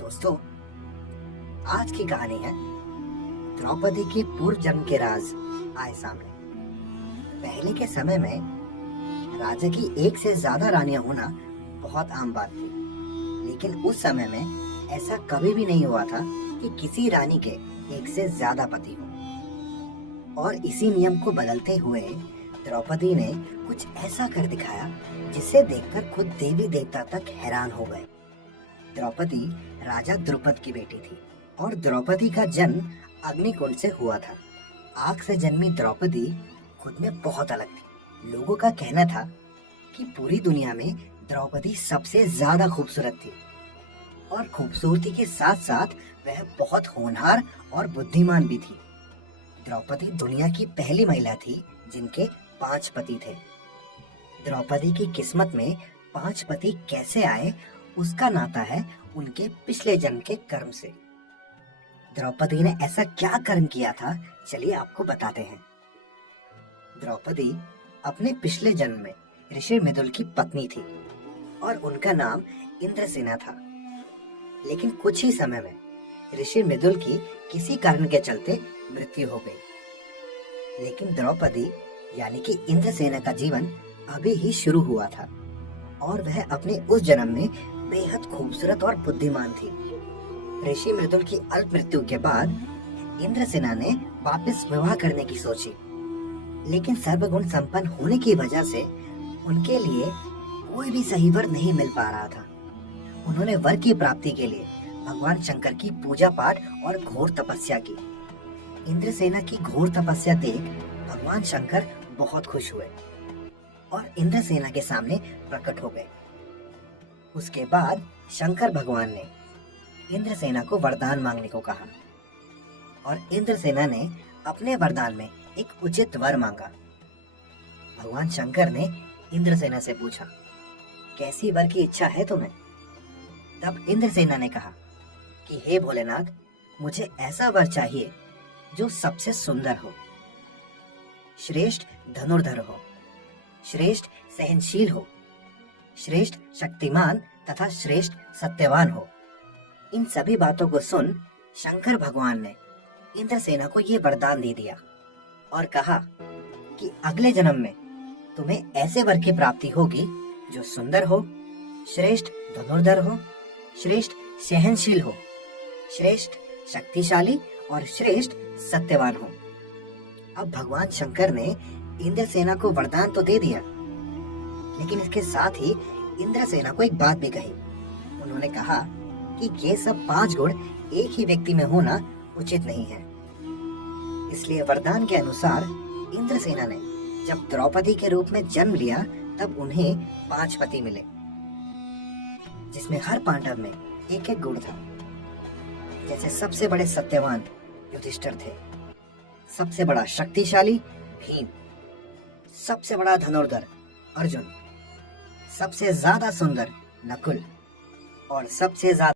दोस्तों, आज की कहानी है द्रौपदी के पूर्व जन्म के राज आए सामने। पहले के समय में राजा की एक से ज्यादा रानियां होना बहुत आम बात थी, लेकिन उस समय में ऐसा कभी भी नहीं हुआ था कि किसी रानी के एक से ज्यादा पति हो। और इसी नियम को बदलते हुए द्रौपदी ने कुछ ऐसा कर दिखाया जिसे देखकर खुद देवी देवता तक हैरान हो गए। द्रौपदी राजा द्रुपद की बेटी थी और द्रौपदी का जन्म अग्निकुंड से हुआ था। आग से जन्मी द्रौपदी खुद में बहुत अलग थी। लोगों का कहना था कि पूरी दुनिया में द्रौपदी सबसे ज्यादा खूबसूरत थी और खूबसूरती के साथ साथ वह बहुत होनहार और बुद्धिमान भी थी। द्रौपदी दुनिया की पहली महिला थी जिनके 5 पति थे। द्रौपदी की किस्मत में 5 पति कैसे आए, उसका नाता है उनके पिछले जन्म के कर्म से। द्रौपदी ने ऐसा क्या कर्म किया था, चलिए आपको बताते हैं। द्रौपदी अपने पिछले जन्म में ऋषि मृदुल की पत्नी थी और उनका नाम इंद्रसेना था। लेकिन कुछ ही समय में ऋषि मृदुल की किसी कारण के चलते मृत्यु हो गई। लेकिन द्रौपदी यानी कि इंद्रसेना का जीवन अभी ही शुरू हुआ था और वह अपने उस जन्म में बेहद खूबसूरत और बुद्धिमान थी। ऋषि मृदुल की अल्प मृत्यु के बाद इंद्रसेना ने वापस विवाह करने की सोची, लेकिन सर्वगुण संपन्न होने की वजह से उनके लिए कोई भी सही वर नहीं मिल पा रहा था। उन्होंने वर की प्राप्ति के लिए भगवान शंकर की पूजा पाठ और घोर तपस्या की। इंद्रसेना की घोर तपस्या देख भगवान शंकर बहुत खुश हुए और इंद्रसेना के सामने प्रकट हो गए। उसके बाद शंकर भगवान ने इंद्रसेना को वरदान मांगने को कहा और इंद्रसेना ने अपने वरदान में एक उचित वर मांगा। भगवान शंकर ने इंद्रसेना से पूछा, कैसी वर की इच्छा है तुम्हें? तब इंद्रसेना ने कहा कि हे भोलेनाथ, मुझे ऐसा वर चाहिए जो सबसे सुंदर हो, श्रेष्ठ धनुर्धर हो, श्रेष्ठ सहनशील हो, श्रेष्ठ शक्तिमान तथा श्रेष्ठ सत्यवान हो। इन सभी बातों को सुन शंकर भगवान ने इंद्रसेना को ये वरदान दे दिया और कहा कि अगले जन्म में तुम्हें ऐसे वर की प्राप्ति होगी जो सुंदर हो, श्रेष्ठ धनुर्धर हो, श्रेष्ठ सहनशील हो, श्रेष्ठ शक्तिशाली और श्रेष्ठ सत्यवान हो। अब भगवान शंकर ने इंद्रसेना को वरदान तो दे दिया, लेकिन इसके साथ ही इंद्रसेना को एक बात भी कही। उन्होंने कहा कि ये सब 5 गुण एक ही व्यक्ति में होना उचित नहीं है। इसलिए वरदान के अनुसार इंद्रसेना ने जब द्रौपदी के रूप में जन्म लिया तब उन्हें 5 पति मिले, जिसमें हर पांडव में एक एक गुण था। जैसे सबसे बड़े सत्यवान युधिष्ठिर थे, सबसे बड़ा शक्तिशाली भीम, सबसे बड़ा धनुर्धर अर्जुन, सबसे ज्यादा सुंदर नकुल और सबसे ज्यादा